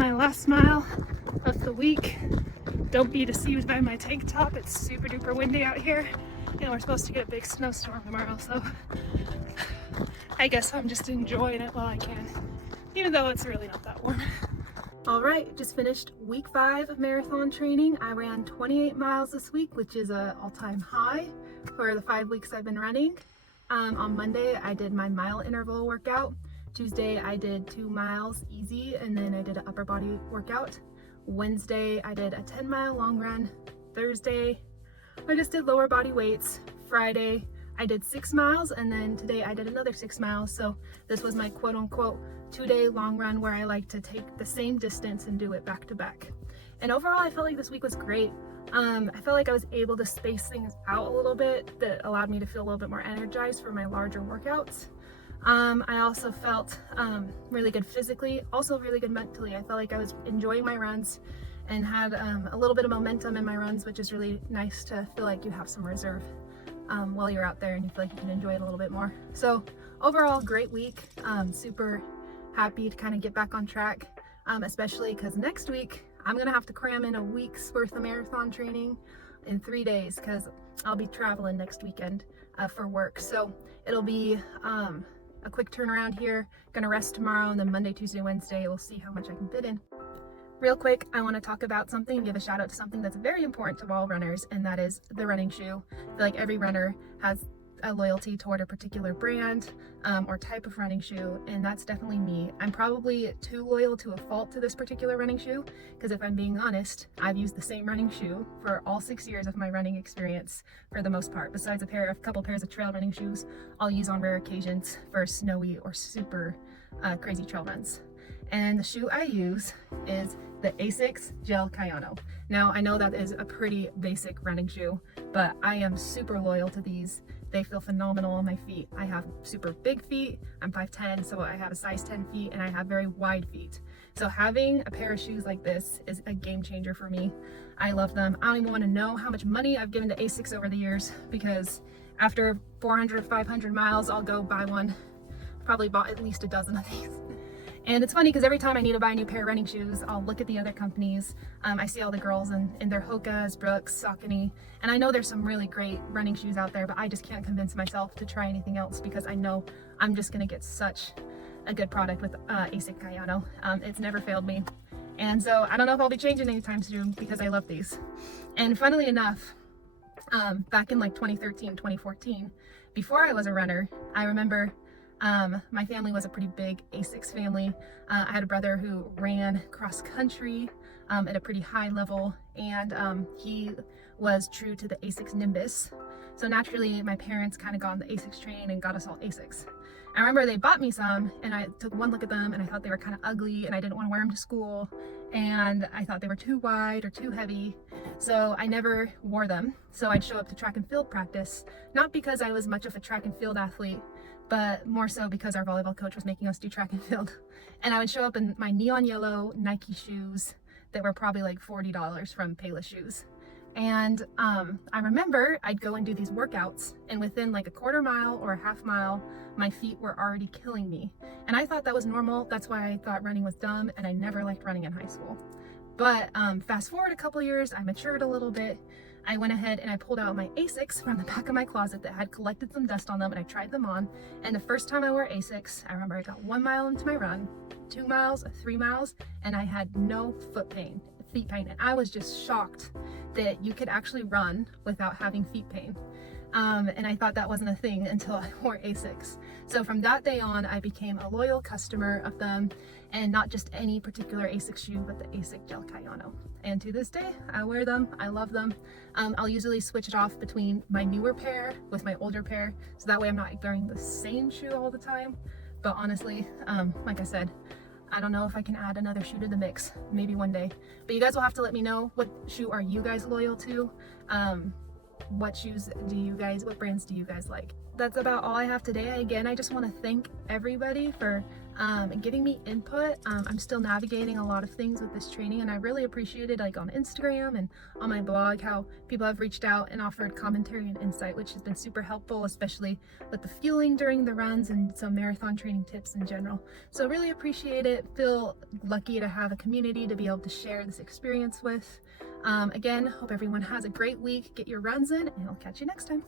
my last mile of the week. Don't be deceived by my tank top. It's super duper windy out here and we're supposed to get a big snowstorm tomorrow, so I guess I'm just enjoying it while I can, even though it's really not that warm. All right, just finished week 5 of marathon training. I ran 28 miles this week, which is an all-time high for the 5 weeks I've been running. On Monday, I did my mile interval workout. Tuesday, I did 2 miles easy, and then I did an upper body workout. Wednesday, I did a 10-mile long run. Thursday, I just did lower body weights. Friday, I did 6 miles, and then today I did another 6 miles. So this was my quote-unquote 2-day long run where I like to take the same distance and do it back to back. And overall, I felt like this week was great. I felt like I was able to space things out a little bit that allowed me to feel a little bit more energized for my larger workouts. I also felt really good physically, also really good mentally. I felt like I was enjoying my runs and had a little bit of momentum in my runs, which is really nice to feel like you have some reserve while you're out there and you feel like you can enjoy it a little bit more. So overall, great week. Super happy to kind of get back on track, especially because next week I'm gonna have to cram in a week's worth of marathon training in 3 days because I'll be traveling next weekend for work. So it'll be a quick turnaround here. Gonna rest tomorrow, and then Monday, Tuesday, Wednesday, we'll see how much I can fit in. Real quick, I want to talk about something and give a shout out to something that's very important to all runners, and that is the running shoe. I feel like every runner has a loyalty toward a particular brand or type of running shoe, and that's definitely me. I'm probably too loyal to a fault to this particular running shoe, because if I'm being honest, I've used the same running shoe for all 6 years of my running experience for the most part, besides a couple pairs of trail running shoes I'll use on rare occasions for snowy or super crazy trail runs. And the shoe I use is the Asics Gel Kayano. Now, I know that is a pretty basic running shoe, but I am super loyal to these. They feel phenomenal on my feet. I have super big feet. I'm 5'10", so I have a size 10 feet, and I have very wide feet. So having a pair of shoes like this is a game changer for me. I love them. I don't even want to know how much money I've given to Asics over the years, because after 400 or 500 miles, I'll go buy one. Probably bought at least a dozen of these. And it's funny because every time I need to buy a new pair of running shoes, I'll look at the other companies. I see all the girls in their Hoka's, Brooks, Saucony, and I know there's some really great running shoes out there, but I just can't convince myself to try anything else because I know I'm just going to get such a good product with Asics Kayano. It's never failed me. And so I don't know if I'll be changing anytime soon because I love these. And funnily enough, back in like 2013, 2014, before I was a runner, I remember my family was a pretty big Asics family. I had a brother who ran cross country at a pretty high level, and he was true to the Asics Nimbus. So naturally, my parents kind of got on the Asics train and got us all Asics. I remember they bought me some, and I took one look at them, and I thought they were kind of ugly, and I didn't want to wear them to school, and I thought they were too wide or too heavy, so I never wore them. So I'd show up to track and field practice, not because I was much of a track and field athlete, but more so because our volleyball coach was making us do track and field. And I would show up in my neon yellow Nike shoes that were probably like $40 from Payless Shoes. And I remember I'd go and do these workouts, and within like a quarter mile or a half mile, my feet were already killing me. And I thought that was normal. That's why I thought running was dumb, and I never liked running in high school. But fast forward a couple years, I matured a little bit. I went ahead and I pulled out my Asics from the back of my closet that had collected some dust on them, and I tried them on. And the first time I wore Asics, I remember I got 1 mile into my run, 2 miles, 3 miles, and I had no feet pain. And I was just shocked that you could actually run without having feet pain. And I thought that wasn't a thing until I wore Asics. So from that day on, I became a loyal customer of them, and not just any particular Asics shoe, but the Asics Gel Kayano. And to this day, I wear them. I love them. I'll usually switch it off between my newer pair with my older pair, so that way I'm not wearing the same shoe all the time. But honestly, like I said, I don't know if I can add another shoe to the mix, maybe one day. But you guys will have to let me know, what shoe are you guys loyal to? What brands do you guys like? That's about all I have today. Again, I just want to thank everybody for and giving me input. I'm still navigating a lot of things with this training, and I really appreciated, like on Instagram and on my blog, how people have reached out and offered commentary and insight, which has been super helpful, especially with the fueling during the runs and some marathon training tips in general. So really appreciate it. Feel lucky to have a community to be able to share this experience with. Again, hope everyone has a great week. Get your runs in, and I'll catch you next time.